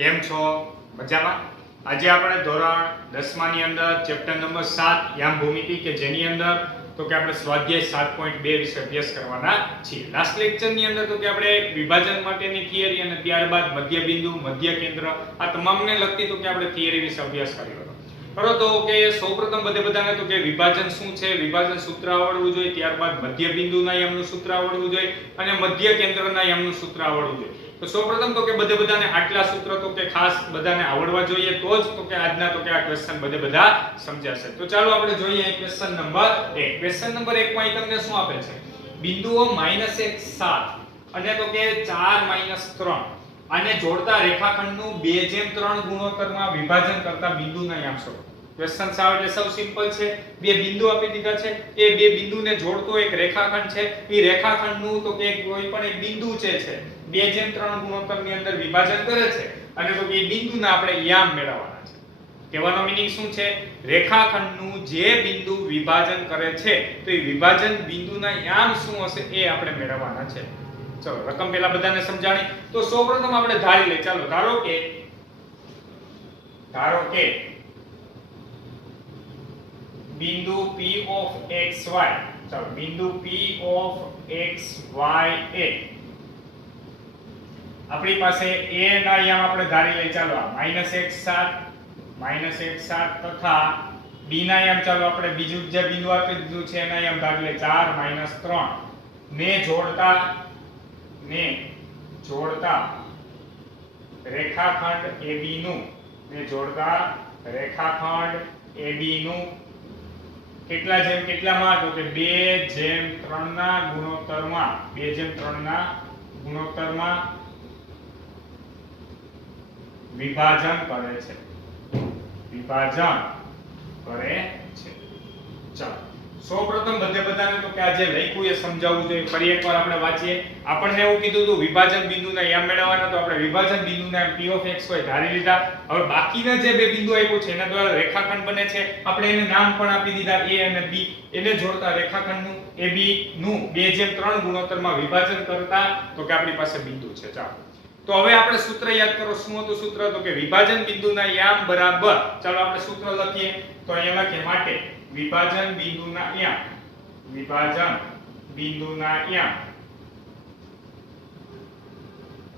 કેમ છો? મજામાં? આજે આપણે ધોરણ 10 ની અંદર ચેપ્ટર નંબર 7 યામ ભૂમિતિ કે જેની અંદર તો કે આપણે સ્વાધ્યાય 7.2 વિશે અભ્યાસ કરવાના છીએ. લાસ્ટ લેક્ચર ની અંદર તો કે આપણે વિભાજન માટેની થિયરી અને ત્યારબાદ મધ્ય બિંદુ, મધ્ય કેન્દ્ર આ તમામને લગતી તો કે આપણે થિયરી વિશે અભ્યાસ કર્યો હતો. બરોબર, તો કે સૌપ્રથમ બધાને તો કે વિભાજન શું છે, વિભાજન સૂત્ર આવડવું જોઈએ, ત્યારબાદ મધ્ય બિંદુના યામનું સૂત્ર આવડવું જોઈએ અને મધ્ય કેન્દ્રના યામનું સૂત્ર આવડવું જોઈએ. તો સૌપ્રથમ તો કે બધાને આટલા સૂત્ર તો કે ખાસ બધાને આવડવા જોઈએ, તો જ તો કે આજના તો કે આ ક્વેશ્ચન બધા સમજાશે. તો ચાલો આપણે જોઈએ ક્વેશ્ચન નંબર 1. ક્વેશ્ચન નંબર 1 માં તમને શું આપે છે? બિંદુઓ -1 7 અને તો કે 4 3 આને જોડતા રેખાખંડનું 2:3 ગુણોત્તરમાં વિભાજન કરતા બિંદુના યામ શોધો. ક્વેશ્ચન સાવ એટલે સૌ સિમ્પલ છે. બે બિંદુ આપી દીધા છે, એ બે બિંદુને જોડતો એક રેખાખંડ છે. એ રેખાખંડનું તો કે કોઈ પણ એક બિંદુ છે 2:3 ગુણોત્તરની અંદર વિભાજન કરે છે અને તો કે એ બિંદુના આપણે યામ મેળવવાના છે. કહેવાનો મીનિંગ શું છે? રેખાખંડનું જે બિંદુ વિભાજન કરે છે તો એ વિભાજન બિંદુના યામ શું હશે એ આપણે મેળવવાના છે. ચલો રકમ પહેલા બધાને સમજાણી. તો સૌપ્રથમ આપણે ધારી લઈએ. ચાલો ધારો કે બિંદુ P of xy, ચાલો બિંદુ P of xy એ આપણી પાસે a ના યામ આપણે ધારી લઈએ. ચાલો આ -1 7 તથા b ના યામ ચાલો આપણે બીજું જે બિંદુ આપી દીધું છે એના યામ ધારી લઈએ 4 3 ને જોડતા રેખાખંડ AB નું કેટલામાં તો કે 2:3 ના ગુણોત્તરમાં વિભાજન કરે છે. ચાલો સૌપ્રથમ બધાને તો કે આ જે લખ્યું એ સમજાવવું જોઈએ. ફરી એકવાર આપણે વાંચીએ. આપણને એવું કીધું હતું વિભાજન બિંદુના યામ મેળવવાના, તો આપણે વિભાજન બિંદુના P of xy ધારી લીધા. હવે બાકીના જે બે બિંદુ આપ્યું છે એના દ્વારા રેખાખંડ બને છે. આપણે એને નામ પણ આપી દીધા A અને B. એને જોડતા રેખાખંડનું AB નું 2:3 ગુણોત્તરમાં વિભાજન કરતા તો કે આપણી પાસે બિંદુ છે. ચાલો તો હવે આપણે સૂત્ર યાદ કરો. શું હતું સૂત્ર? તો કે વિભાજન બિંદુના યામ બરાબર, ચાલો આપણે સૂત્ર લખીએ. તો અહીંયા લખીએ માટે વિભાજન બિંદુના યામ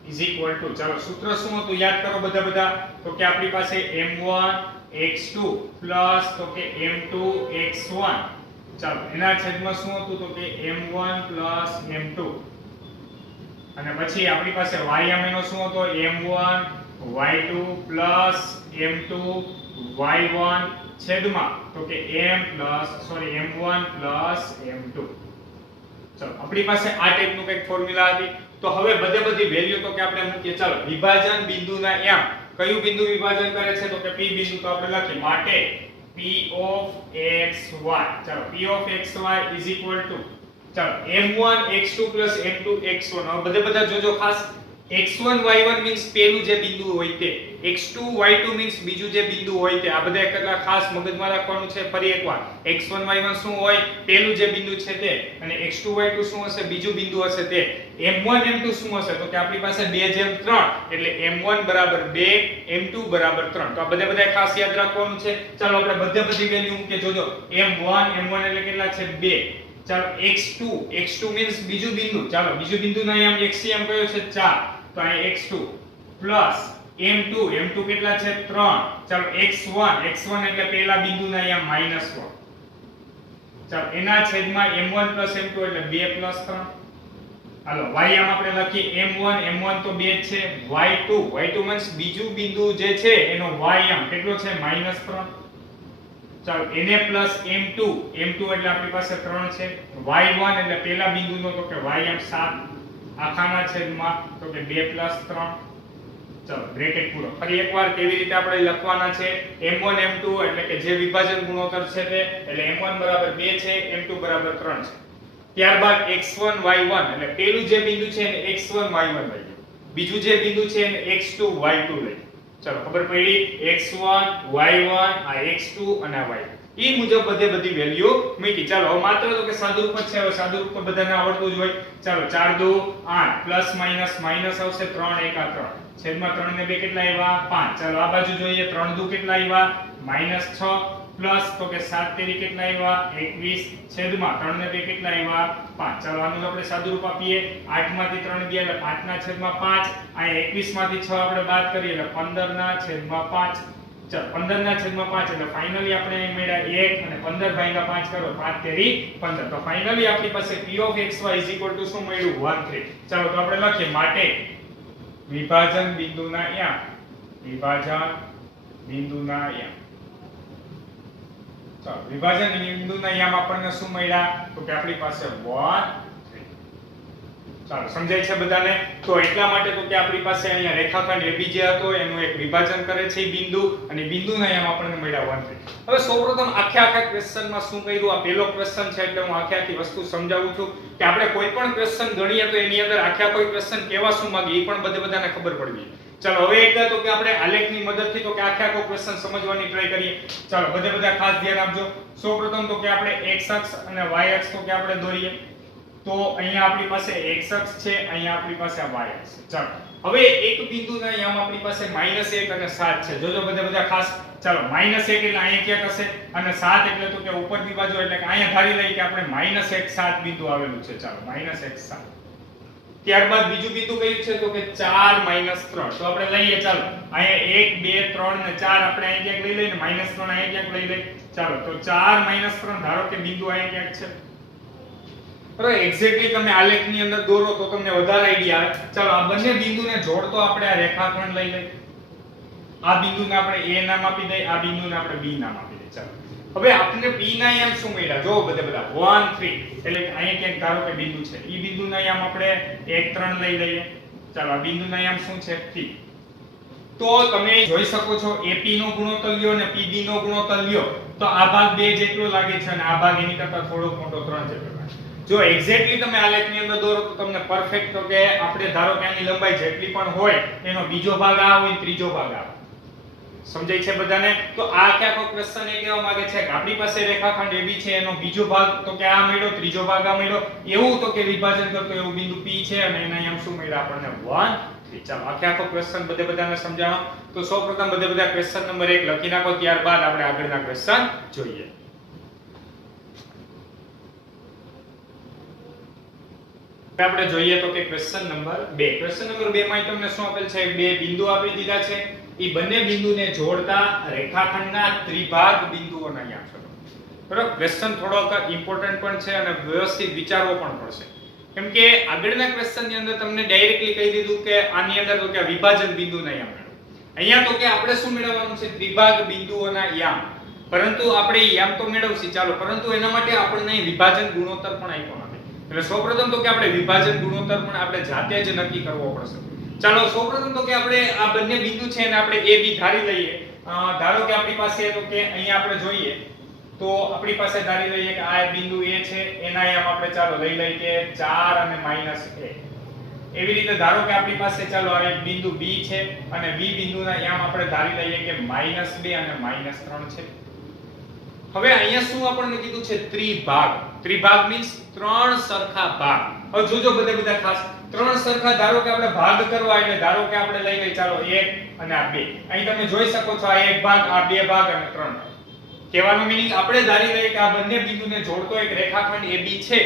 ઇઝ ઇક્વલ ટુ, ચાલો સૂત્ર શું હતું યાદ કરો બધા. તો કે આપણી પાસે m1 x2 પ્લસ તો કે m2 x1, ચાલો એના છેદમાં શું હતું તો કે m1 પ્લસ m2 અને પછી આપણી પાસે y યામ એનો શું હતો m1 y2 plus m2 y1 છેદમાં તો કે m1 પ્લસ m2. ચલો આપણી પાસે આ ટાઈપનું કંઈક ફોર્મ્યુલા હતી. તો હવે બધી વેલ્યુ તો કે આપણે મૂકીએ. ચાલો વિભાજન બિંદુના યામ કયું બિંદુ વિભાજન કરે છે? તો કે P બિંદુ. તો આપણે લખીએ માટે P of xy, ચાલો P of xy is equal to, ચાલો m1 x2 m2 x1. હવે બધા જોજો ખાસ. x1 y1 મીન્સ પેલું જે બિંદુ હોય તે, x2 y2 મીન્સ બીજું જે બિંદુ હોય તે. આ બધા એકલા ખાસ મગજમાં રાખવાનું છે. ફરી એકવાર x1 y1 શું હોય? પેલું જે બિંદુ છે તે, અને x2 y2 શું હશે? બીજું બિંદુ હશે તે. m1 m2 શું હશે? તો કે આપણી પાસે 2:3 એટલે m1 બરાબર 2 m2 બરાબર 3. તો આ બધા ખાસ યાદ રાખવાનું છે. ચાલો આપણે બધી વેલ્યુ મૂકીએ. જોજો m1 એટલે કેટલા છે? 2. ચાલો x2 મીન્સ બીજું બિંદુ. ચાલો બીજું બિંદુના યામ xm કયો છે? 4. તો અહીં x2 પ્લસ m2 કેટલા છે? 3. ચાલો x1 એટલે પહેલા બિંદુના યામ -1. ચાલો એના છેદમાં m1 m2 એટલે 2 + 3. હાલો y યામ આપણે લખીએ m1 તો 2 છે. y2 મીન્સ બીજું બિંદુ જે છે એનો y યામ કેટલો છે? -3. ચાલો એને પ્લસ m2 એટલે આપણી પાસે 3 છે. y1 એટલે પહેલા બિંદુનો તો કે y યામ 7 આખાના છેદમાં તો કે 2 + 3. ચલો બ્રેકેટ પૂરો. ફરી એકવાર કેવી રીતે આપણે લખવાના છે? m1 m2 એટલે કે જે વિભાજન ગુણોત્તર છે તે, એટલે m1 બરાબર 2 છે, m2 બરાબર 3 છે. ત્યારબાદ x1 y1 એટલે પેલું જે બિંદુ છે એને x1 y1 લઈએ, બીજું જે બિંદુ છે એને x2 y2 લઈએ. ચલો ખબર પડી? x1 y1 આ x2 અને આ y2. ઈ મુજબ બધી વેલ્યુ મૂકી. ચાલો હવે માત્ર તો કે સાદુરૂપ જ છે. હવે સાદુરૂપ તો બધાને આવડતું જ હોય. ચાલો 4 દુ 8 પ્લસ માઈનસ માઈનસ આવશે 3 1 3 છેદમાં 3 ને 2 કેટલા આવ્યા 5. ચાલો આ બાજુ જોઈએ 3 દુ કેટલા આવ્યા -6 પ્લસ તો કે 7 તેરી કેટલા આવ્યા 21 છેદમાં 3 ને 2 કેટલા આવ્યા 5. ચાલો આનું આપણે સાદુરૂપ આપીએ. 8 માંથી 3 ગયા એટલે 5 ના છેદમાં 5. આ 21 માંથી 6 આપણે બાદ કરીએ એટલે 15 ના છેદમાં 5. ચાલો 15 ના છેદમાં 5 એટલે ફાઇનલી આપણે અહીં મળ્યા 1 અને 15 ભાગ્યા 5 કરો 5 તેરી 15. તો ફાઇનલી આપણી પાસે p of xy શું મળ્યું 1 3. ચાલો તો આપણે લખીએ માટે વિભાજન બિંદુના યામ ચાલો વિભાજન બિંદુના યામ આપણને શું મળ્યા તો કે આપણી પાસે 1 3. ચાલો સમજાય છે બધાને? તો એટલા માટે તો કે આપણી પાસે અહીંયા રેખાખંડ AB જે હતો એનું એક વિભાજન કરે છે બિંદુ અને બિંદુના યામ આપણને મળ્યા 1 3. હવે સૌપ્રથમ આખા ક્વેશ્ચનમાં શું કર્યું? આ પહેલો ક્વેશ્ચન છે એટલે હું આખી વસ્તુ સમજાવું છું કે આપણે કોઈ પણ ક્વેશ્ચન ગણીએ તો એની અંદર કોઈ ક્વેશ્ચન કેવા શું માંગે એ પણ બધાને ખબર પડવી. ચાલો હવે એક તો કે આપણે આલેખની મદદથી તો કે આખો ક્વેશ્ચન સમજવાની ટ્રાય કરીએ. ચાલો બધા ખાસ ધ્યાન આપજો. સૌપ્રથમ તો કે આપણે x અક્ષ અને y અક્ષ તો કે આપણે દોરીએ. તો અહીંયા આપણી પાસે x અક્ષ છે, અહીંયા આપણી પાસે y અક્ષ છે. ચાલો હવે એક બિંદુના યામ આપણી પાસે -1 અને 7 છે. જોજો બધા ખાસ. ચાલો -1 એટલે અહીંયા ક્યાંક હશે અને 7 એટલે તો કે ઉપરની બાજુ એટલે કે અહીંયા ધારી લઈએ કે આપણે -1 7 બિંદુ આવેલું છે. ચાલો -1 7. ત્યારબાદ બીજું બિંદુ કયું છે તો કે 4 -3. તો આપણે લઈએ. ચાલો અહીંયા 1 2 3 ને 4 આપણે અહીં ક્યાંક લઈ લઈએ ને -3 અહીં ક્યાંક લઈ લઈએ. ચાલો તો 4 -3 ધારો કે બિંદુ અહીં ક્યાંક છે. બરાબર એક્ઝેક્ટલી તમે આલેખની અંદર દોરો તો તમને વધારે આઈડિયા આવે. ચાલો આ બંને બિંદુને જોડતો આપણે આ રેખાખંડ લઈ લઈએ. આ બિંદુને આપણે A નામ આપી દઈએ, આ બિંદુને આપણે B નામ આપી દઈએ. ચાલો હવે આપણે P ના યામ શું મળ્યા? જો બધા 1 3 એટલે કે અહીંયા ક્યાંક ધારો કે બિંદુ છે. ઈ બિંદુના યામ આપણે 1 3 લઈ લઈએ. ચાલો આ બિંદુના યામ શું છે? P. તો તમે જોઈ શકો છો AP નો ગુણોત્તર લ્યો અને PB નો ગુણોત્તર લ્યો તો આ ભાગ 2 જેટલો લાગે છે અને આ ભાગ એની કરતા થોડો મોટો 3 જેટલો લાગે. જો એક્ઝેક્ટલી તમે આલેખની અંદર દોરો તો તમને પરફેક્ટ તો કે આપણે ધારો કે આની લંબાઈ જેટલી પણ હોય એનો બીજો ભાગ આ હોય ત્રીજો ભાગ આ. સમજાય છે બધાને? તો આ આખો ક્વેશ્ચન એ કહેવા માંગે છે કે આપણી પાસે રેખાખંડ AB છે એનો બીજો ભાગ તો કે આ મળ્યો, ત્રીજો ભાગ આ મળ્યો. એવું તો કે વિભાજન કરતો એવું બિંદુ P છે અને એના યામ શું મળ્યા આપણને 1 3. ચાલો આખો ક્વેશ્ચન બધાને સમજાવો. તો સૌપ્રથમ બધા ક્વેશ્ચન નંબર 1 લખી નાખો. ત્યારબાદ આપણે આગળના ક્વેશ્ચન જોઈએ. આપણે જોઈએ તો કે ક્વેશ્ચન નંબર 2. ક્વેશ્ચન નંબર 2 માં તમને શું આપેલ છે? બે બિંદુ આપી દીધા છે. ઈ બંને બિંદુને જોડતા રેખાખંડના ત્રિભાગ બિંદુઓના યામ શોધો. બરાબર ક્વેશ્ચન થોડોક ઇમ્પોર્ટન્ટ પણ છે અને વ્યવસ્થિત વિચારવો પણ પડશે. કેમ કે આગળના ક્વેશ્ચનની અંદર તમને ડાયરેક્ટલી કહી દીધું કે આની અંદર તો કે વિભાજન બિંદુના યામ મેળવો. અહીંયા તો કે આપણે શું મેળવવાનું છે? ત્રિભાગ બિંદુઓના યામ. પરંતુ આપણે યામ તો મેળવશું ચાલો, પરંતુ એના માટે આપણને વિભાજન ગુણોત્તર પણ આપ્યો નથી. એટલે સૌપ્રથમ તો કે આપણે વિભાજન ગુણોત્તર પણ આપણે જાતે જ નક્કી કરવો પડશે. ચાલો સૌપ્રથમ તો કે આપણે આ બંને બિંદુ છે અને આપણે AB ધારી લઈએ. ધારો કે આપણી પાસે તો કે અહીંયા આપણે જોઈએ તો આપણી પાસે ધારી લઈએ કે આ બિંદુ A છે, એના યામ આપણે ચાલો લઈ લઈએ કે 4 અને -1. એવી રીતે ધારો કે આપણી પાસે ચાલો આ એક બિંદુ B છે અને B બિંદુના યામ આપણે ધારી લઈએ કે -2 અને -3 છે. હવે અહીંયા શું આપણને કીધું છે? ત્રિભાગ. ત્રિભાગ મીન્સ ત્રણ સરખા ભાગ. હવે જોજો બધા ખાસ. ત્રણ સરખા ધારો કે આપણે ભાગ કરવા એટલે ધારો કે આપણે લઈ લઈએ ચાલો 1 અને આ 2. અહીં તમે જોઈ શકો છો આ એક ભાગ, આ બે ભાગ અને 3 ભાગ. કહેવાનો મીનિંગ આપણે ધારી લઈએ કે આ બંને બિંદુને જોડતો એક રેખાખંડ AB છે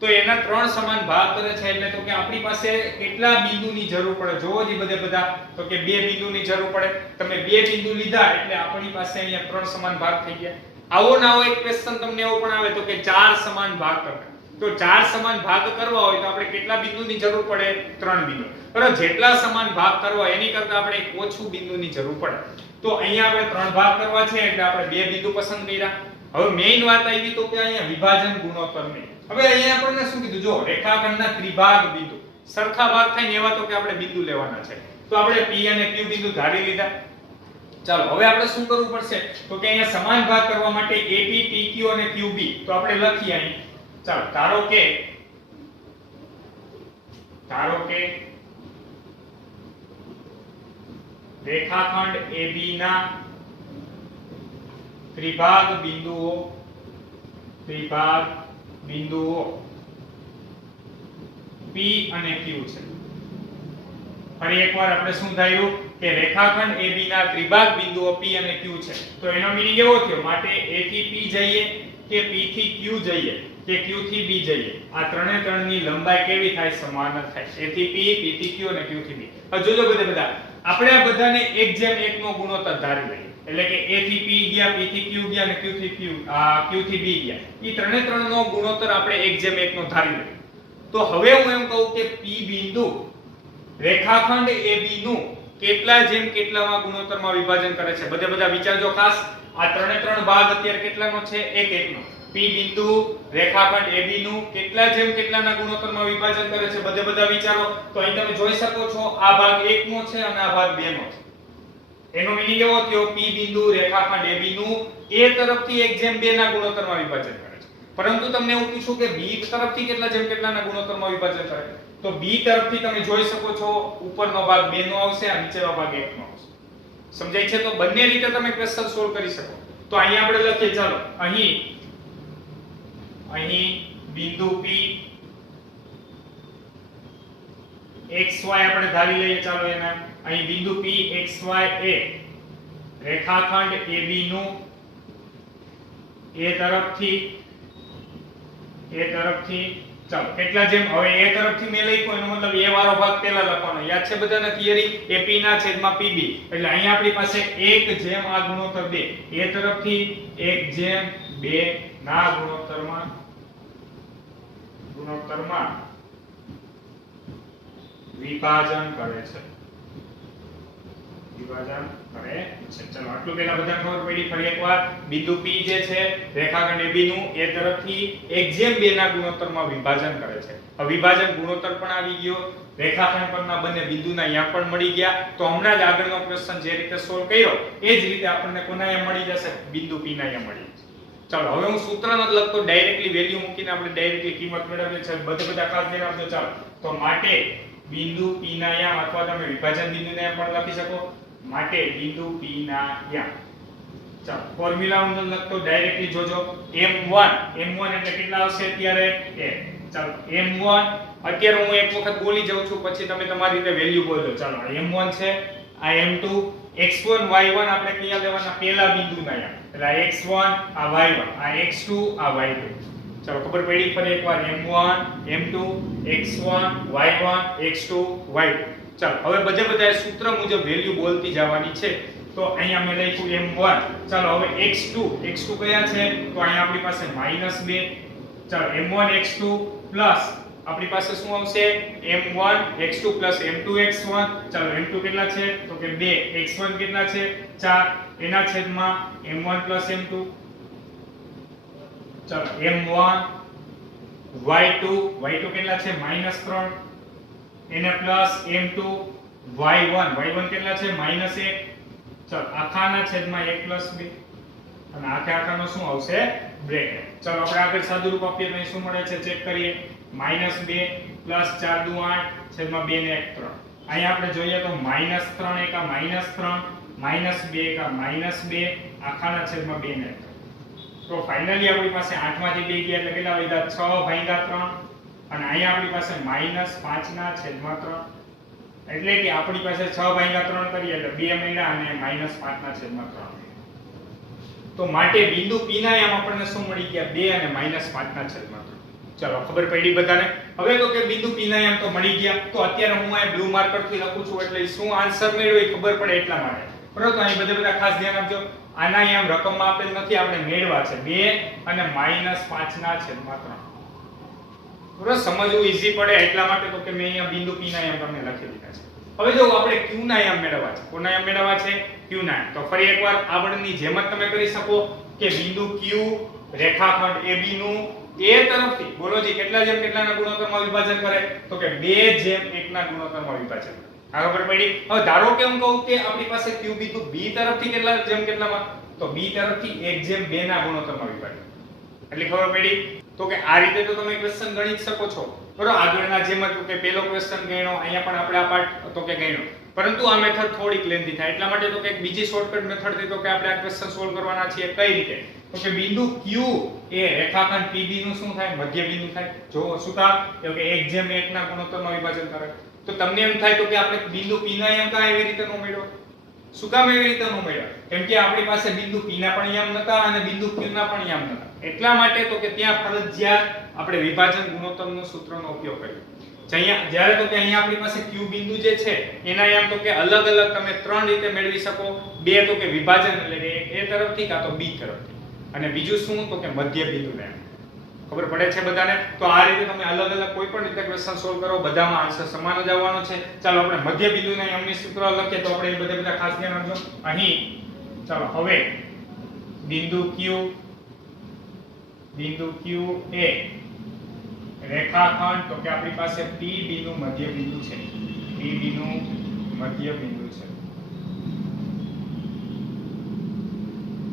તો એના 3 સમાન ભાગ કરે છે એટલે તો કે આપણી પાસે કેટલા બિંદુની જરૂર પડે? જોવો જી બધા તો કે 2 બિંદુની જરૂર પડે. તમે 2 બિંદુ લીધા એટલે આપણી પાસે અહીંયા 3 સમાન ભાગ થઈ ગયા. આવો ના હોય એક ક્વેશ્ચન તમને એવો પણ આવે તો કે 4 સમાન ભાગ કરવા. તો 4 સમાન ભાગ કરવા હોય તો આપણે કેટલા બિંદુની જરૂર પડે? 3 બિંદુ. બરાબર જેટલા સમાન ભાગ કરવા એની કરતા આપણે એક ઓછું બિંદુની જરૂર પડે. તો અહીંયા આપણે 3 ભાગ કરવા છે એટલે આપણે 2 બિંદુ પસંદ કર્યા. હવે મેઈન વાત આવી તો કે અહીંયા વિભાજન ગુણોત્તરની. હવે અહીંયા આપણને શું કીધું? જો રેખાખંડના ત્રિભાગ બિંદુ સરખા ભાગ થાય ને એવા તો કે આપણે બિંદુ લેવાના છે. તો આપણે P અને Q બિંદુ ધારી લીધા. ચાલો હવે આપણે શું કરવું પડશે? તો કે અહીંયા સમાન ભાગ કરવા માટે AP, PQ અને QB તો આપણે લખીએ અહીં. ચાલો ધારો કે રેખાખંડ AB ના ત્રિભાગ બિંદુઓ P અને Q છે. ફરી એકવાર આપણે શું ધાર્યું કે રેખાખંડ AB ના ત્રિભાગ બિંદુઓ P અને Q છે. તો એનો મીનિંગ એવો થયો માટે A થી P જઈએ કે P થી Q જઈએ કે Q થી B જઈએ આ ત્રણે ત્રણની લંબાઈ કેવી થાય સમાન જ થાય. A થી P, P થી Q અને Q થી B. હવે જોજો બધા આપણે આ બધાને 1:1 નો ગુણોત્તર ધારી લઈએ. એટલે કે A થી P ગયા, P થી Q ગયા અને Q થી B ગયા. ઈ ત્રણે ત્રણનો ગુણોત્તર આપણે 1:1 નો ધારી લઈએ. તો હવે હું એમ કહું કે P બિંદુ રેખાખંડ AB નું કેટલામાં ગુણોત્તરમાં વિભાજન કરે છે. બધા વિચારજો ખાસ. આ ત્રણે ત્રણ ભાગ અત્યારે કેટલાનો છે? 1:1 નો. P બિંદુ રેખાખંડ AB નું કેટલાના ગુણોત્તરમાં વિભાજન કરે છે? બધા વિચારો. તો અહીં તમે જોઈ શકો છો આ ભાગ 1 નો છે અને આ ભાગ 2 નો છે. એનો મીનિંગ એવો થયો P બિંદુ રેખાખંડ AB નું A તરફથી 1:2 ના ગુણોત્તરમાં વિભાજન કરે છે. પરંતુ તમને એવું પૂછું કે B તરફથી કેટલાના ગુણોત્તરમાં વિભાજન કરે? તો B તરફથી તમે જોઈ શકો છો ઉપરનો ભાગ 2 નો આવશે અને નીચેનો ભાગ 1 નો આવશે. સમજાય છે? તો બંને રીતે તમે ક્વેશ્ચન સોલ્વ કરી શકો. તો અહીં આપણે લખીએ, ચાલો અહીં બિંદુ P XY આપણે ધારી લઈએ. ચાલો એના અહીં બિંદુ P XY એ રેખાખંડ AB નું A તરફથી ચાલો કેટલા જેમ હવે A તરફથી મેં લખ્યું એનો મતલબ A વાળો ભાગ પહેલા લખવાનો. યાદ છે બધાને થિયરી? AP ના છેદમાં PB. એટલે અહીંયા આપણી પાસે 1 આ ગુણોત્તર 2 A તરફથી 1:2 ના ગુણોત્તરમાં વિભાજન કરે છે. ચલો આટલું પહેલા બધાને ખબર પડી. ફરી એકવાર બિંદુ P જે છે રેખાખંડ AB નું A તરફથી 1:2 ના ગુણોત્તરમાં વિભાજન કરે છે. હવે વિભાજન ગુણોત્તર પણ આવી ગયો, રેખાખંડ પરના બંને બિંદુના અહીંયા પણ મળી ગયા. તો હમણાં જ આગળનો ક્વેશ્ચન જે રીતે સોલ્વ કર્યો એ જ રીતે આપણને કોના અહીંયા મળી જશે? બિંદુ P ના અહીંયા મળી જશે. ચાલો હવે હું સૂત્ર નથી લખતો, ડાયરેક્ટલી વેલ્યુ મૂકીને આપણે ડાયરેક્ટલી કિંમત મેળવીએ છીએ. બધા ખાસ ધ્યાન આપજો. ચાલો તો માટે બિંદુ P ના અહીંયા અથવા તમે વિભાજન બિંદુને અહીંયા પણ લખી શકો. માટે બિંદુ P ના અહીંયા. ચાલો ફોર્મ્યુલા હું લખતો ડાયરેક્ટલી જોજો. M1 એટલે કેટલા આવશે અત્યારે? A. ચાલો M1 અત્યારે હું એક વખત બોલી જાઉં છું પછી તમે તમારી રીતે વેલ્યુ બોલજો. ચાલો M1 છે, આ M2, X1 Y1 આપણે ક્યાં લેવાના? પહેલા બિંદુના અહીંયા. એટલે આ X1 આ Y1 આ X2 આ Y2. ચાલો ખબર પડી? ફરી એકવાર M1 M2 X1 Y1 X2 Y2. ચાલો હવે બધા સૂત્ર મુજબ વેલ્યુ બોલતી જવાની છે. તો અહીંયા મેં લખ્યું M1. ચાલો હવે X2 કયા છે? તો અહીંયા આપણી પાસે -2. ચાલો M1 X2 પ્લસ આપણી પાસે શું આવશે? M1 X2 plus M2 X1. ચાલો M2 કેટલા છે? તો કે 2. X1 કેટલા છે? 4. એના છેદમાં M1 પ્લસ M2. ચાલો M1 Y2 કેટલા છે? -3. એને પ્લસ M2 Y1 કેટલા છે? -1. ચાલો આખાના છેદમાં 1 પ્લસ 2 અને આખાનો શું આવશે? બ્રેકેટ. ચાલો આપણે આગળ સાદું રૂપ આપીએ તો શું મળે છે ચેક કરીએ. -2 પ્લસ 4 દુ 8 છેદમાં 2 ને 1 3. અહીંયા આપણે જોઈએ તો -3 એકા -3 -2 એકા -2 આખાના છેદમાં 2 ને 1. તો ફાઇનલી આપણી પાસે 8 માંથી 2 ગયા એટલે કેટલા વધ્યા? 6/3. અને અહીંયા આપણી પાસે -5 ના છેદમાં 3. એટલે કે આપણી પાસે 6/3 કરીએ એટલે 2 મળ્યા અને -5 ના છેદમાં 3. તો માટે બિંદુ P ના આમ આપણને શું મળી ગયા? 2 અને -5 ના છેદમાં 3. ચલો ખબર પડી બધાને? હવે તો કે બિંદુ P ના આમ તો મળી ગયા. તો અત્યારે હું આ બ્લુ માર્કર થી લખું છું એટલે શું આન્સર મળ્યો એ ખબર પડે એટલા માટે. બરોબર? તો અહીં બધા ખાસ ધ્યાન આપજો. આના આમ રકમમાં આપેલ નથી, આપણે મેળવા છે 2 અને -5 ના છેદમાં 3. બરોબર? સમજવું ઈઝી પડે એટલા માટે તો કે મેં અહીંયા બિંદુ P ના આમ તમને લખી દીધા છે. હવે જો આપણે Q ના આમ મેળવવા છે. કોના આમ મેળવવા છે? Q ના. તો ફરી એકવાર આગળની જેમ જ તમે કરી શકો કે બિંદુ Q રેખાખંડ AB નું A તરફથી બોલો જી કેટલાના ગુણોત્તરમાં વિભાજન કરે? તો કે 2:1 ના ગુણોત્તરમાં વિભાજન કરે. આ ખબર પડી? હવે ધારો કે હું કહું કે આપણી પાસે Q બિંદુ B તરફથી કેટલામાં? તો B તરફથી 1:2 ના ગુણોત્તરમાં વિભાજન. એટલે ખબર પડી? તો કે આ રીતે તો તમે ક્વેશ્ચન ગણી શકો છો. બરોબર? આગળના જેમ જ કે પહેલો ક્વેશ્ચન ગણ્યો, અહીંયા પણ આપણે આ પાર્ટ તો કે ગણ્યો. પરંતુ આ મેથડ થોડીક લેન્ધી થાય એટલા માટે તો કે એક બીજી શોર્ટકટ મેથડ થી તો કે આપણે આ ક્વેશ્ચન સોલ્વ કરવાના છીએ કઈ રીતે તો કે બિંદુ Q એ રેખાખંડ PB નું શું થાય મધ્ય બિંદુ થાય જો શું થાય તો કે 1:1 ના ગુણોત્તરમાં વિભાજન કરે તો તમને એમ થાય તો કે આપણે બિંદુ P ના યમ કા એવી રીતે નો મળ્યો શું કામ એવી રીતે નો મળ્યો કેમ કે આપણી પાસે બિંદુ P ના પણ યમ નતા અને બિંદુ Q ના પણ યમ નતા એટલા માટે તો કે ત્યાં ફરજિયાત આપણે વિભાજન ગુણોત્તરનો સૂત્રનો ઉપયોગ કર્યો જ્યારે તો કે અહીંયા આપણી પાસે Q બિંદુ જે છે એના યમ તો કે અલગ અલગ તમે ત્રણ રીતે મેળવી શકો બે તો કે વિભાજન એટલે કે A તરફથી કાં તો B તરફથી અને બીજું શું તો કે મધ્ય બિંદુને ખબર પડે છે બધાને તો આ રીતે તમે અલગ અલગ કોઈ પણ રીતે ક્વેશ્ચન સોલ્વ કરો બધામાં આન્સર સમાન જ આવવાનો છે ચાલો આપણે મધ્ય બિંદુના યમની સૂત્ર લખીએ તો આપણે એ બધા ખાસ ધ્યાન રાખજો અહીં ચાલો હવે બિંદુ Q એ રેખાખંડ તો કે આપણી પાસે PB નું મધ્ય બિંદુ છે PB નું મધ્ય બિંદુ છે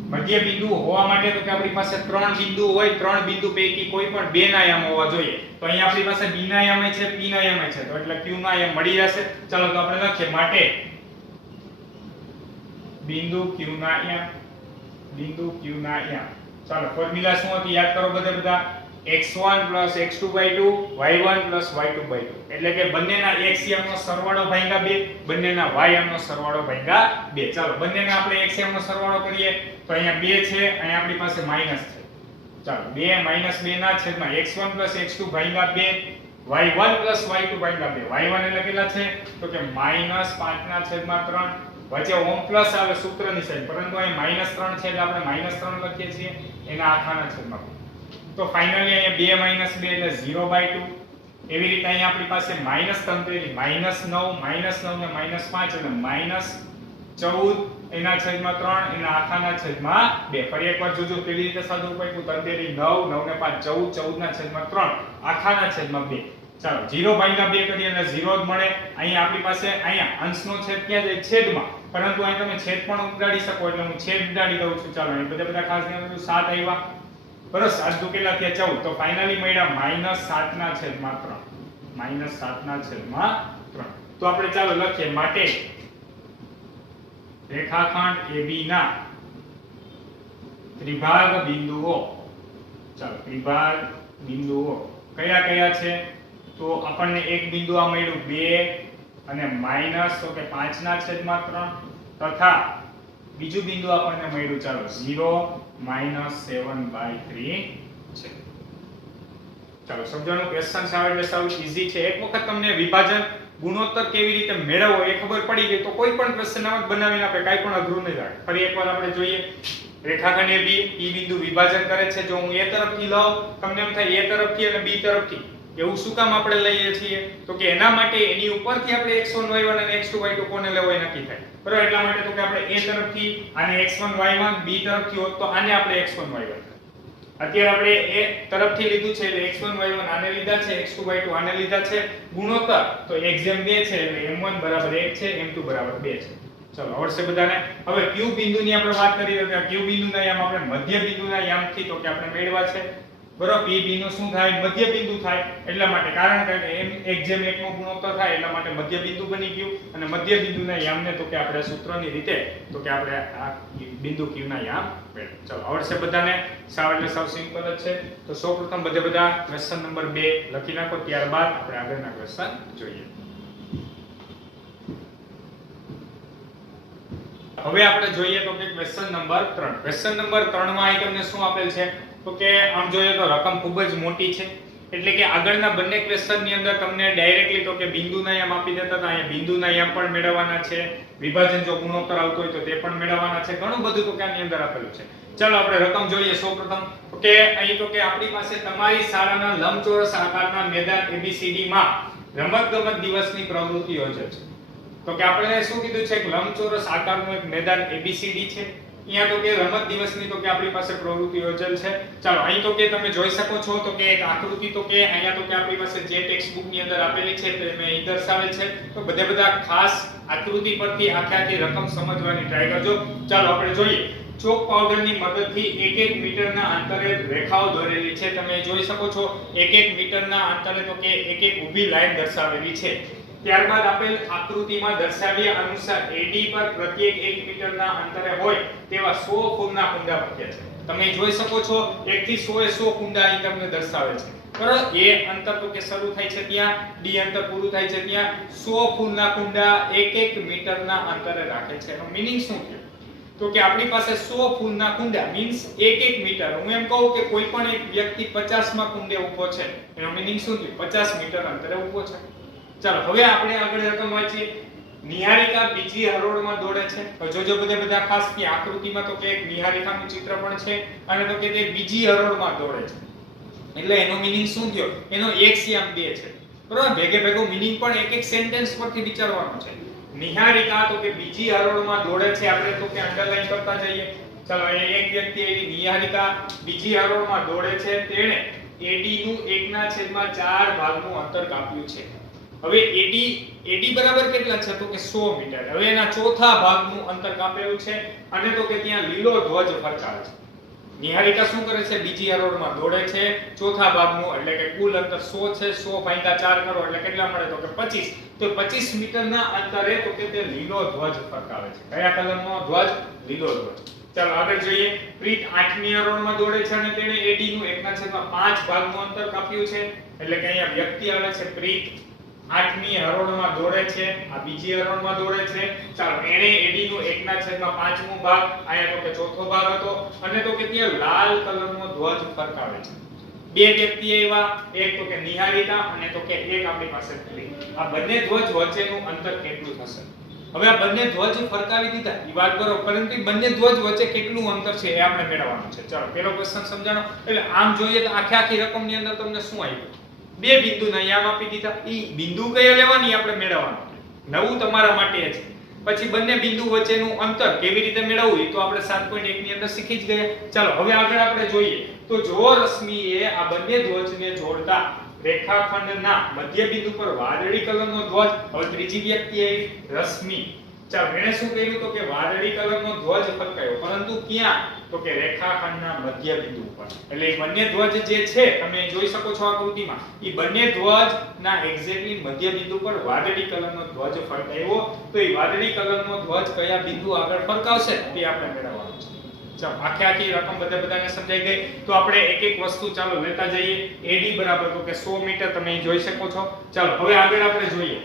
મધ્ય બિંદુ હોવા માટે તો કે આપણી પાસે ત્રણ બિંદુ હોય ત્રણ બિંદુ પૈકી કોઈ પણ બે ના યમ હોવા જોઈએ તો અહીંયા આપણી પાસે B ના યમ છે P ના યમ છે તો એટલે Q ના યમ મળી જશે ચાલો તો આપણે લખીએ માટે બિંદુ Q ના યમ ચાલો ફોર્મ્યુલા શું હતી યાદ કરો બધા x1 x2/2 y1 y2/2 એટલે કે બંનેના x યમનો સરવાળો ભાગ્યા 2 બંનેના y યમનો સરવાળો ભાગ્યા 2 ચાલો બંનેના આપણે x યમનો સરવાળો કરીએ તો અહીંયા 2 છે અહીંયા આપણી પાસે માઈનસ છે ચાલો 2 - 2 ના છેદમાં x1 x2 ભાગ્યા 2 y1 y2 ભાગ્યા 2 y1 એટલે કેટલા છે તો કે -5 ના છેદમાં 3 વચ્ચે ઓમ પ્લસ આવે સૂત્રની સાઈડ પરંતુ અહીં -3 છે એટલે આપણે -3 લખીએ છીએ એના આખાના છેદમાં તો ફાઇનલી અહીંયા 2 - 2 એટલે 0/2 એવી રીતે અહીંયા આપણી પાસે -3 -9 -9 ને -5 એટલે -14 એના છેદમાં 3 એના આખાના છેદમાં 2 ફરી એકવાર જોજો કેવી રીતે સાદું ઉપાડ્યું 3 તેરી 9 9 ને 5 14 14 ના છેદમાં 3 આખાના છેદમાં 2 ચાલો 0/2 કરીએ એટલે 0 જ મળે અહીંયા આપણી પાસે અહીંયા અંશનો છેદ ક્યાં જાય છેદમાં પરંતુ અહીં તમે છેદ પણ ઉડાડી શકો એટલે હું છેદ ઉડાડી દઉં છું ચાલો અહીં બધા ખાસ ધ્યાન રાખજો 7 આવ્યા બરાબર 7 દુ કેટલા થયા 14 તો ફાઇનલી મળ્યા -7 ના છેદમાં 3 -7 ના છેદમાં 3 તો આપણે ચાલો લખીએ માટે રેખાખંડ AB ના ત્રિભાગ બિંદુઓ ચાલો ત્રિભાગ બિંદુઓ કયા કયા છે તો આપણને એક બિંદુ આ મળ્યું 2 અને માઈનસ તો કે 5 ના છેદમાં 3 તથા બીજું બિંદુ આપણને મળ્યું ચાલો 0 - 7/3 છે ચાલો સમજવાનું ક્વેશ્ચન સાવ એટલે સાવ ઈઝી છે એક વખત તમને વિભાજન ગુણોત્તર કેવી રીતે મેળવવો એ ખબર પડી ગઈ તો કોઈ પણ ક્વેશ્ચન આમ બનાવીને આપણે કાઈ પણ અઘરું નહીં લાગે ફરી એકવાર આપણે જોઈએ રેખાખંડ AB E બિંદુ વિભાજન કરે છે જો હું A તરફથી લઉં તમને એમ થાય A તરફથી અને B તરફથી એવું શું કામ આપણે લઈએ છીએ તો કે એના માટે એની ઉપરથી આપણે x1 y1 અને x2 y2 કોને લેવો એ નક્કી થાય બરાબર એટલા માટે તો કે આપણે A તરફથી આને x1 y1 B તરફથી હોત તો આને આપણે x1 y1 અત્યારે આપણે A તરફથી લીધું છે એટલે x1 y1 આને લીધા છે x2 y2 આને લીધા છે ગુણોત્તર તો 1:2 છે એટલે m1 = 1 છે m2 = 2 છે ચલો આવડશે બધાને હવે Q બિંદુની આપણે વાત કરીએ તો Q બિંદુના યામ આપણે મધ્ય બિંદુના યામથી તો કે આપણે મેળવ્યા છે બરોબર P બિંદુ શું થાય મધ્ય બિંદુ થાય એટલા માટે કારણ કે m 1:1 નો ગુણોત્તર થાય એટલા માટે મધ્ય બિંદુ બની ગયું અને મધ્ય બિંદુના યામને તો કે આપણે સૂત્રની રીતે તો કે આપણે આ બિંદુ Q ના યામ મેળવીએ ચલો આવડશે બધાને સાવ એટલે સાવ સિમ્પલ જ છે તો સૌપ્રથમ બધા ક્વેશ્ચન નંબર 2 લખી નાખો ત્યારબાદ આપણે આગળના ક્વેશ્ચન જોઈએ હવે આપણે જોઈએ તો કે ક્વેશ્ચન નંબર 3 ક્વેશ્ચન નંબર 3 માં અહીં તમને શું આપેલ છે તો કે આમ જોઈએ તો રકમ ખૂબ જ મોટી છે એટલે કે આગળના બંને ક્વેશ્ચન ની અંદર તમને ડાયરેક્ટલી તો કે બિંદુના યામ આપી દેતા હતા અહીંયા બિંદુના યામ પણ મેળવવાના છે વિભાજન જો ગુણોત્તર આવતો હોય તો તે પણ મેળવવાના છે ઘણું બધું તો કે આની અંદર આપેલું છે ચાલો આપણે રકમ જોઈએ સૌપ્રથમ તો કે અહીં તો કે આપણી પાસે તમારી શાળાના લંબચોરસ આકારના મેદાન ABCD માં રમતગમત દિવસની પ્રવૃત્તિ યોજે છે તો કે આપણે શું કીધું છે કે લંબચોરસ આકારનું એક મેદાન ABCD છે અહીંયા તો કે રમત દિવસની તો કે આપણી પાસે પ્રવૃત્તિ યોજેલ છે ચાલો અહીં તો કે તમે જોઈ શકો છો તો કે એક આકૃતિ તો કે અહીંયા તો કે આપણી પાસે જે ટેક્સ્ટ બુક ની અંદર આપેલી છે તે મેં અહીં દર્શાવેલ છે તો બધા ખાસ આકૃતિ પરથી આખી રકમ સમજવાની ટ્રાય કરજો ચાલો આપણે જોઈએ ચોક પાવડરની મદદથી 1-1 મીટરના અંતરે રેખાઓ દોરેલી છે તમે જોઈ શકો છો 1-1 મીટરના અંતરે તો કે એક ઊભી લાઈન દર્શાવેલી છે ત્યારબાદ આપેલ આકૃતિમાં દર્શાવ્યા અનુસાર AD પર પ્રત્યેક 1 મીટરના અંતરે હોય તેવા 100 ફૂલના કુંડા મૂક્યા છે. તમે જોઈ શકો છો 1 થી 100 એ 100 કુંડા અહીં તમને દર્શાવે છે. બરાબર, એ અંતર તો કે શરૂ થાય છે ત્યાં, D અંતર પૂરું થાય છે ત્યાં 100 ફૂલના કુંડા 1 મીટરના અંતરે રાખે છે. એનો મીનિંગ શું છે? તો કે આપણી પાસે 100 ફૂલના કુંડા મીન્સ 1 મીટર. હું એમ કહું કે કોઈ પણ એક વ્યક્તિ 50 માં કુંડે ઊભો છે, એનો મીનિંગ શું થયું? 50 મીટર અંતરે ઊભો છે. ચાલો હવે આપણે આગળ રકમ વાંચીએ. નિહારિકા બીજી હરોળમાં દોડે છે. હવે જોજો બધા ખાસ કે આકૃતિમાં તો કે એક નિહારિકાનું ચિત્ર પણ છે અને તો કે તે બીજી હરોળમાં દોડે છે. એટલે એનો મીનિંગ શું થયો? એનો 1 આમ 2 છે. બરાબર, ભેગો મીનિંગ પણ એક સેન્ટેન્સ પરથી વિચારવાનો છે. નિહારિકા તો કે બીજી હરોળમાં દોડે છે. આપણે તો કે અંડરલાઈન કરતા જઈએ. ચાલો એક વ્યક્તિ એવી નિહારિકા બીજી હરોળમાં દોડે છે. તેણે AD નું 1/4 ભાગનું અંતર કાપ્યું છે. હવે AD બરાબર કેટલા છે? તો કે 100 મીટર. હવે એના ચોથા ભાગનું અંતર કાપેલું છે અને તો કે ત્યાં લીલો ધ્વજ ફરકાવે છે. નિહારિકા શું કરે છે? બીજી હરોળમાં દોડે છે. ચોથા ભાગનું એટલે કે કુલ અંતર 100 છે. 100/4 કરો એટલે કેટલા મળે? તો કે 25. તો 25 મીટરના અંતરે તો કે તે લીલો ધ્વજ ફરકાવે છે. કયા કલરનો ધ્વજ? લીલો ધ્વજ. ચાલો આગળ જોઈએ. પ્રીત 8મી હરોળમાં દોડે છે અને તેણે AD નું 1/5 ભાગનું અંતર કાપ્યું છે. એટલે કે અહીંયા વ્યક્તિ આવે છે પ્રીત 8મી હરોળમાં દોડે છે. આ બીજી હરોળમાં દોડે છે. ચાલો એણે AD નું 1/5મો ભાગ, અહીંયા તો કે ચોથો ભાગ હતો અને તો કે ત્યાં લાલ કલરનો ધ્વજ ફરકાવે છે. બે વ્યક્તિ આવ્યા, એક તો કે નિહારિકા અને તો કે એક આપણી પાસે પ્રીત. આ બંને ધ્વજ વચ્ચેનું અંતર કેટલું થશે? હવે આ બંને ધ્વજ ફરકાવી દીધા એ વાત બરોબર, પરંતુ બંને ધ્વજ વચ્ચે કેટલું અંતર છે એ આપણે મેળવવાનું છે. ચાલો પહેલો ક્વેશ્ચન સમજાણો. એટલે આમ જોઈએ તો આખી રકમની અંદર તમને શું આવ્યું? બે બિંદુ નામ આપી દીધા. ઈ બિંદુ કયા લેવાની આપણે મેળવવાનું. નવું તમારા માટે છે. પછી બંને બિંદુ વચ્ચેનું અંતર કેવી રીતે મેળવવું એ તો આપણે 7.1 ની અંદર શીખી જ ગયા. ચાલો હવે આગળ આપણે જોઈએ તો જો રશ્મિએ આ બંને ધ્વજને જોડતા રેખાખંડના મધ્ય બિંદુ પર વાદળી કલરનો ધ્વજ, હવે ત્રીજી વ્યક્તિ આવી રશ્મિ. ચાલો એણે શું કર્યું? તો કે વાદળી કલરનો ધ્વજ ફરકાયો, પરંતુ ક્યાં? તો કે રેખાખંડના મધ્ય બિંદુ ઉપર. એટલે એ બંને ધ્વજ જે છે તમે જોઈ શકો છો આકૃતિમાં, એ બંને ધ્વજના એક્ઝેક્ટલી મધ્ય બિંદુ પર વાદળી કલરનો ધ્વજ ફરકાયો. તો એ વાદળી કલરનો ધ્વજ કયા બિંદુ આગળ ફરકાવશે તે આપણે મેળવવાનું છે. ચાલો આખી રકમ બધાને સમજાઈ ગઈ. તો આપણે એક વસ્તુ ચાલો લેતા જઈએ. AD બરાબર તો કે 100 મીટર તમે જોઈ શકો છો. ચાલો હવે આગળ આપણે જોઈએ.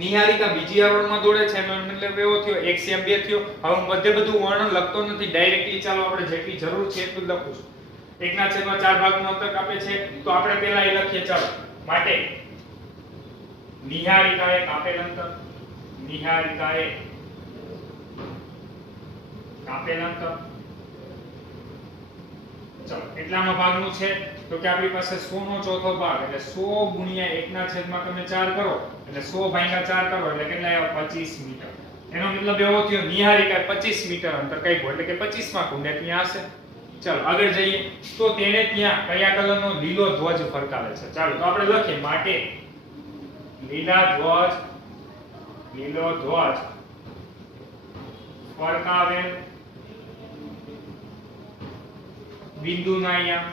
નિહારિકા બીજી હરોળમાં દોડે છે, એનો મતલબ એવો થયો 1 આમ 2 થયો. હવે હું બધું વર્ણન લખતો નથી, ડાયરેક્ટલી ચાલો આપણે જેટલી જરૂર છે એટલું લખું છું. 1/4 ભાગનું અંતર કાપે છે તો આપણે પહેલા એ લખીએ. ચાલો માટે નિહારિકાએ કાપેલ અંતર, નિહારિકાએ કાપેલ અંતર ચાલો એટલામાં ભાગનું છે તો કે આપણી પાસે 100 નો ચોથો ભાગ એટલે 100 ગુણ્યા 1/4 કરો એટલે 100/4 કરો એટલે કેટલા આવ્યા? 25 મીટર. એનો મતલબ એવો થયો નિહારિકા 25 મીટર અંતર કાપ્યું એટલે કે 25 માં કુંડે ત્યાં હશે. ચાલો આગળ જઈએ તો તેને ત્યાં કયા કલરનો લીલો ધ્વજ ફરકાવે છે? ચાલો તો આપણે લખીએ માટે લીલો ધ્વજ ફરકાવેલ બિંદુના અહીંયા.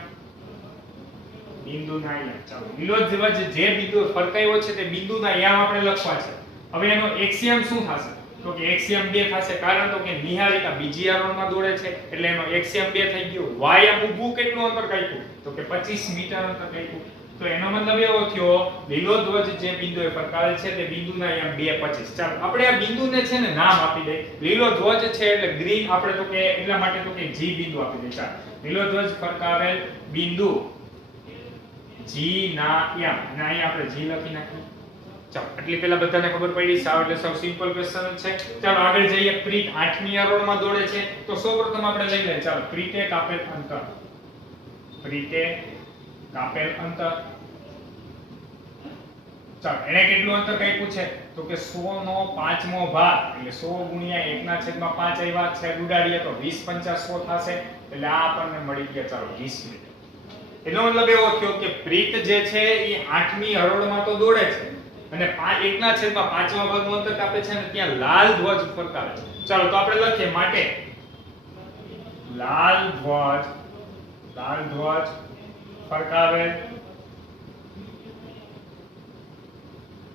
ચાલો લીલો ધ્વજ જે બિંદુ ફરકાયો છે તે બિંદુના યામ આપણે લખવા છે. હવે એનો એક્સિયમ શું થશે? તો કે એક્સિયમ 2 થશે, કારણ તો કે નિહારિકા બીજી હરોળમાં દોડે છે એટલે એનો એક્સિયમ 2 થઈ ગયો. વાય ઊભું કેટલું અંતર કાપ્યું? તો કે 25 મીટર અંતર કાપ્યું. તો એનો મતલબ એવો થયો લીલો ધ્વજ જે બિંદુએ ફરકાવેલ છે તે બિંદુના યામ 2 25. ચાલો આપણે આ બિંદુને છે ને નામ આપી દઈએ. લીલો ધ્વજ છે એટલે ગ્રીન, આપણે તો કે એટલા માટે તો કે જી બિંદુ આપી દઈએ. ચાલો લીલો ધ્વજ ફરકાવેલ બિંદુ જી ના યામ, અને અહીંયા આપણે જી લખી નાખીએ. ચાલો એટલી પહેલા બધાને ખબર પડી. સાવ એટલે સાવ સિમ્પલ ક્વેશ્ચન છે. ચાલો આગળ જઈએ. પ્રીત 8મી હરોળમાં દોડે છે તો સૌપ્રથમ આપણે લઈ લઈએ. ચાલો પ્રીતે કાપેલ અંતર, પ્રીતે કાપેલ અંતર. ચાલો એને કેટલું અંતર કાપ્યું છે? તો કે 100 નો 5મો ભાગ એટલે 100 ગુણ્યા 1/5 આવ્યા છે, ઉડાડીએ તો 20 50 100 થશે એટલે આ આપણને મળી ગયા. ચાલો 20 મીટર. એનો મતલબ એવો થયો કે પ્રીત જે છે એ 8મી હરોળમાં તો દોડે છે અને 1/5મા ભાગનું અંતર કાપે છે અને ત્યાં લાલ ધ્વજ ફરકાવે છે. ચાલો તો આપણે લખીએ માટે લાલ ધ્વજ ફરકાવે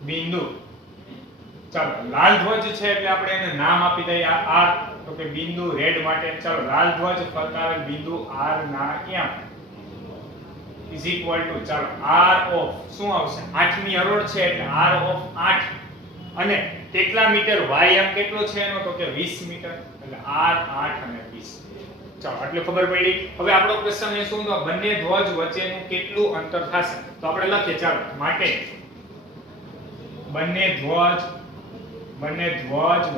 બિંદુ ચાલો લાલ ધ્વજ છે એટલે આપણે એને નામ આપી દઈએ આર, તો કે બિંદુ રેડ માટે ચાલો લાલ ધ્વજ ફરકાવેલ બિંદુ આર ના ક્યાં ઇઝ ઇક્વલ ટુ ચાલો આર ઓફ શું આવશે 8મી હરોળ છે એટલે આર ઓફ 8 અને કેટલા મીટર વાય એમ કેટલો છે એનો તો કે 20 મીટર એટલે આર 8 અને 20 ચાલો આટલું ખબર પડી. હવે આપણો ક્વેશ્ચન એ શું તો બંને ધ્વજ વચ્ચેનું કેટલું અંતર થશે તો આપણે લખીએ ચાલો માટે બંને ધ્વજ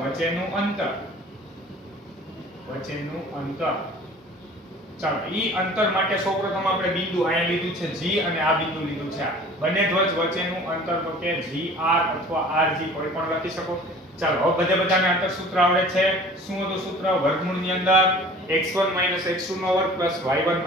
વચ્ચેનું અંતર ચાલો ઈ અંતર માટે સૌપ્રથમ આપણે બિંદુ અહીંયા લીધું છે G અને આ બિંદુ લીધું છે આ બંને ધ્વજ વચ્ચેનું અંતર તો કે GR અથવા RG કોઈ પણ લખી શકો. ચાલો હવે બધાને અંતર સૂત્ર આવડે છે. શું હતું સૂત્ર? વર્ગમૂળની અંદર x1 x2 નો વર્ગ y1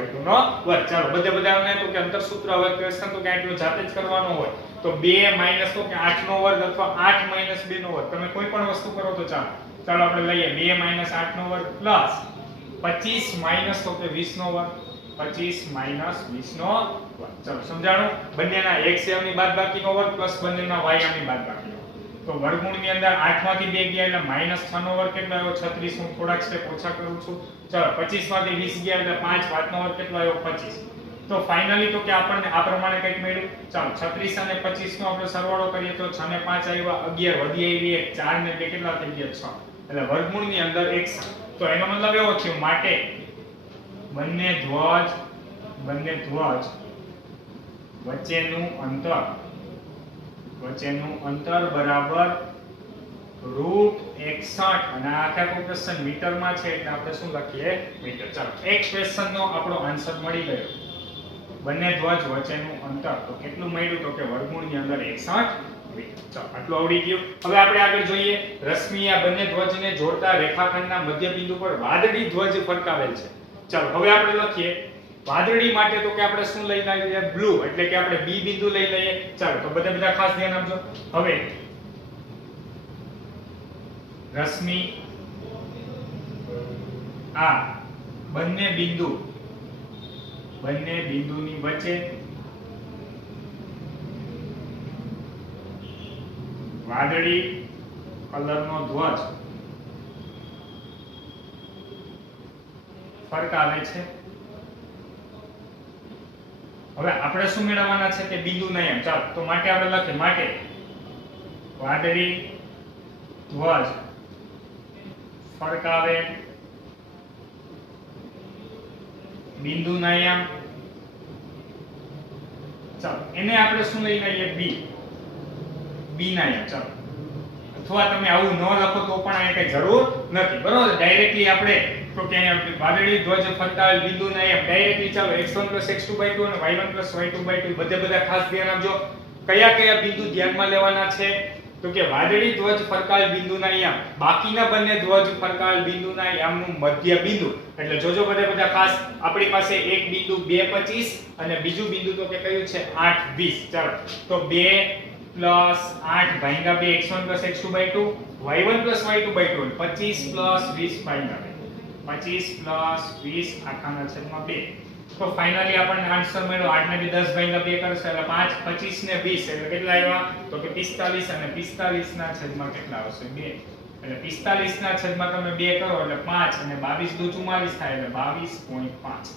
y2 નો વર્ગ. ચાલો બધાને તો કે અંતર સૂત્ર હવે ક્વેશ્ચન તો કે આટલું જાતે જ કરવાનો હોય તો 2 માઈનસ તો કે 8 નો વર્ગ અથવા 8 2 નો વર્ગ તમે કોઈ પણ વસ્તુ કરો તો ચાલો આપણે લઈએ 2 8 નો વર્ગ પ્લસ 25 માઈનસ તો કે 20 નો વર્ગ 25 માઈનસ 20 નો વર્ગ. ચાલો સમજાણું? બંનેના x ની બાદબાકીનો વર્ગ પ્લસ બંનેના y ની બાદબાકીનો. તો વર્ગમૂળની અંદર 8 માંથી 2 ગયા એટલે -6 નો વર્ગ કેટલો આવ્યો 36. હું થોડાક સ્ટેપ ઓછા કરું છું. ચાલો 25 માંથી 20 ગયા એટલે 5 5 નો વર્ગ કેટલો આવ્યો 25. તો ફાઇનલી તો કે આપણને આ પ્રમાણે કંઈક મળ્યું. ચાલો 36 અને 25 નો આપણે સરવાળો કરીએ તો 6 ને 5 આવ્યા 11 વધી આવી 1 4 ને 2 કેટલા થઈ ગયા 6 એટલે વર્ગમૂળની અંદર 1. તો એનો મતલબ એવો થયો માટે બંને ધ્વજ વચ્ચેનું અંતર બરાબર √61 અને આખા ક્વેશ્ચન મીટરમાં છે એટલે આપણે શું લખીએ મીટર. ચાલો એક ક્વેશ્ચનનો આપણો આન્સર મળી ગયો. બંને ધ્વજ વચ્ચેનું અંતર તો કેટલું મળ્યું તો કે વર્ગમૂળની અંદર 61 મીટર. ચાલો આટલું આવડી ગયું. હવે આપણે આગળ જોઈએ. રશ્મિ આ બંને ધ્વજને જોડતા રેખાખંડના મધ્ય બિંદુ પર વાદળી ધ્વજ ફરકાવેલ છે. ચાલો હવે આપણે લખીએ વાદળી માટે તો કે આપણે શું લઈ લઈએ બ્લુ એટલે કે આપણે બી બિંદુ લઈ લઈએ. ચાલો તો બધા ખાસ ધ્યાન આપજો. હવે રશ્મિ આ બંને બિંદુની વચ્ચે વાદળી કલરનો ધ્વજ ફરકાવે છે. હવે આપણે શું મેળવવાના છે કે બિંદુના એમ. ચાલો તો માટે આપણે લખીએ માટે વાદળી ધ્વજ ફરકાવે બિંદુના એમ. ચાલો એને આપણે શું લઈ લઈએ બી ના એમ. ચાલો અથવા તમે આવું ન લખો તો પણ અહીંયા કઈ જરૂર નથી બરોબર. ડાયરેક્ટલી આપણે તો કે અહીંયા વાદળી ધ્વજ ફરકાવેલ બિંદુના એમ ડાયરેક્ટલી ચાલો x1 x2/2 અને y1 y2/2 બધા ખાસ ધ્યાન આપજો. કયા બિંદુ ધ્યાનમાં લેવાના છે તો કે વાદળી ધ્વજ ફરકાવેલ બિંદુના યામ બાકીના બંને ધ્વજ ફરકાવેલ બિંદુના યામનું મધ્ય બિંદુ એટલે જોજો બધા ખાસ. આપણી પાસે એક બિંદુ 2.25 અને બીજું બિંદુ તો કે કયું છે 8.20. ચાલો તો 2 + 8 ભાગ્યા 2 x1 x2/2 y1 y2/2 25 + 20 ભાગ્યા 25 + 20 આખાના છેદમાં 2. તો ફાઇનલી આપણને આન્સર મળ્યો 8 ને 10 ભાગ્યા 2 કરશે એટલે 5 25 ને 20 એટલે કેટલા આવ્યા તો કે 45 અને 45 ના છેદમાં કેટલા આવશે 2 એટલે 45 ના છેદમાં તમે 2 કરો એટલે 5 અને 22 * 2 = 44 થાય એટલે 22.5.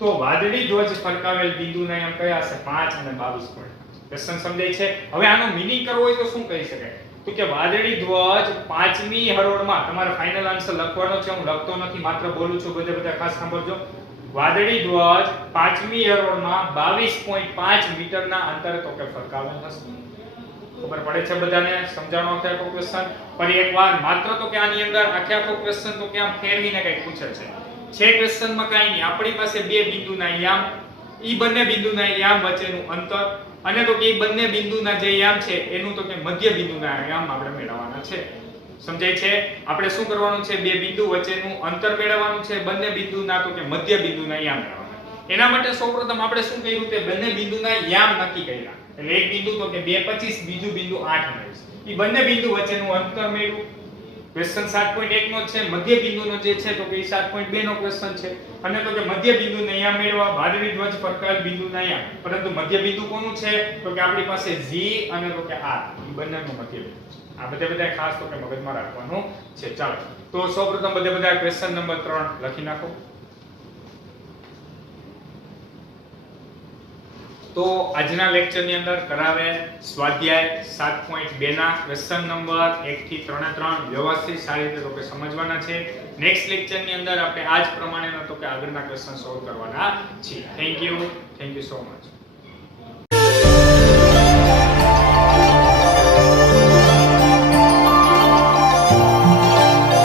તો વાદળી ધ્વજ ફરકાવેલ બિંદુના એમ કયા હશે 5 અને 22.5. ક્વેશ્ચન સમજાય છે? હવે આનો મીનિંગ કરવો હોય તો શું કહી શકાય તો કે વાદળી ધ્વજ 5મી હરોળમાં તમારે ફાઇનલ આન્સર લખવાનો છે. હું લખતો નથી માત્ર બોલું છું. બધા ખાસ સાંભળજો. વાદળી ધ્વજ 5મી હરોળમાં 22.5 મીટરના અંતરે તો કે ફરકાવેલ હશે. ખબર પડે છે બધાને? સમજાણો આખો ક્વેશ્ચન ફરી એકવાર. માત્ર તો કે આની અંદર આખો ક્વેશ્ચન તો કે આમ ફેરવીને કંઈક પૂછે છે ક્વેશ્ચનમાં કાંઈ નહીં. આપણી પાસે બે બિંદુના યામ ઈ બંને બિંદુના યામ વચ્ચેનું અંતર અને તો કે બંને બિંદુના જે યામ છે એનું તો કે મધ્ય બિંદુના યામ આપણે મેળવવાના છે. સમજાય છે? આપણે શું કરવાનું છે બે બિંદુ વચ્ચેનું અંતર મેળવવાનું છે. બંને બિંદુના તો કે મધ્ય બિંદુના યામ મેળવવાના. એના માટે સૌપ્રથમ આપણે શું કર્યું તે બંને બિંદુના યામ નક્કી કર્યા. એટલે એક બિંદુ તો કે 2.25 બીજું બિંદુ 8 મળ્યું. ઈ બંને બિંદુ વચ્ચેનું અંતર મેળવ્યું. ક્વેશ્ચન 7.1 નો છે. મધ્ય બિંદુનો જે છે તો કે 7.2 નો ક્વેશ્ચન છે. અને તો કે મધ્ય બિંદુને યામ મેળવવા વાદળી ધ્વજ ફરકાવેલ બિંદુના યામ. પરંતુ મધ્ય બિંદુ કોનું છે તો કે આપણી પાસે G અને તો કે R. ઈ બંનેનું મધ્ય બિંદુ છે. આ બધા ખાસ તો કે મગજમાં રાખવાનું છે. ચાલો તો સૌપ્રથમ બધા ક્વેશ્ચન નંબર 3 લખી નાખો. તો આજના લેક્ચરની અંદર કરાવે સ્વાધ્યાય 7.2 ના ક્વેશ્ચન નંબર 1 થી 3 વ્યવસ્થિત સારી રીતે તો કે સમજવાના છે. નેક્સ્ટ લેક્ચરની અંદર આપણે આ જ પ્રમાણેનો તો કે આગળના ક્વેશ્ચન સોલ્વ કરવાના છે. Thank you so much.